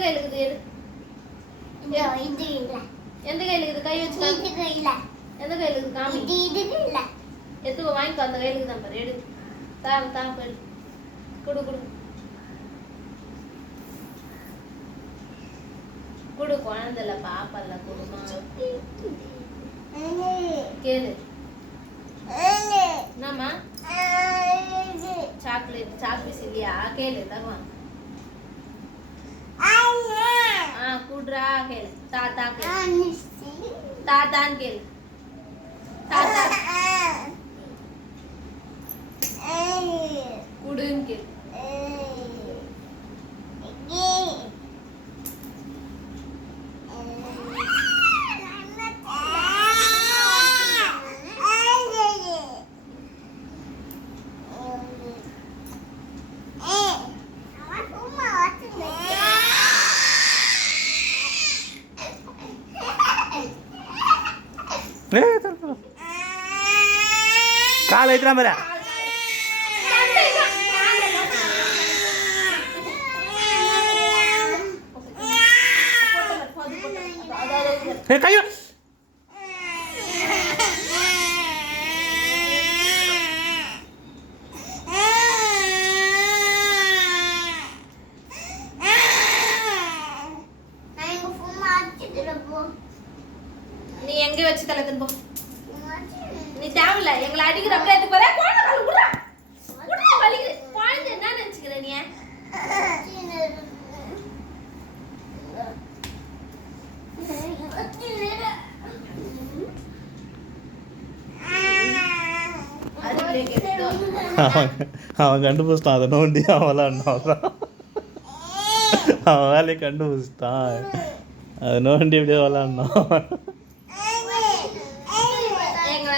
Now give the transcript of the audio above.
கையில இருக்குது எடு. இது இல்ல. எந்த கையில இருக்குது கை வச்சு காமி. இது இல்ல. எந்த கையில இருக்குது காமி. இது இல்ல. எதுக்கு வாங்கிக்கோ அந்த கையில இருக்குது பாரு எடு. தா போய் குடு குடு. குடு குழந்தைல பாப்பல்ல குடுமா. கேளு. என்னம்மா? சாக்லேட் இல்லையா? கேளு தருவான். கூடுறா கேளு. தாத்தா கேளு. தாத்தான்னு கேளு. தாத்தா குடுன்னு கேளு. காலை வைக்கிறா மேல கையோ நீ எங்க வச்சு கலக்குன்னு போ. நீ தேவையில்ல எங்களை அடிக்கிற அப்படியே அதுக்கு வர குழந்தை கால் விடுறா விடுறா வலிக்குது. குழந்தை என்ன நினைச்சுக்கிற நீ? அவன் கண்டுபிடிச்சிட்டான் அதை நோண்டி அவன் விளாண்டான். அவன் வேலையை கண்டுபிடிச்சிட்டான் அதை நோண்டி எப்படியோ விளாண்டான். எங்க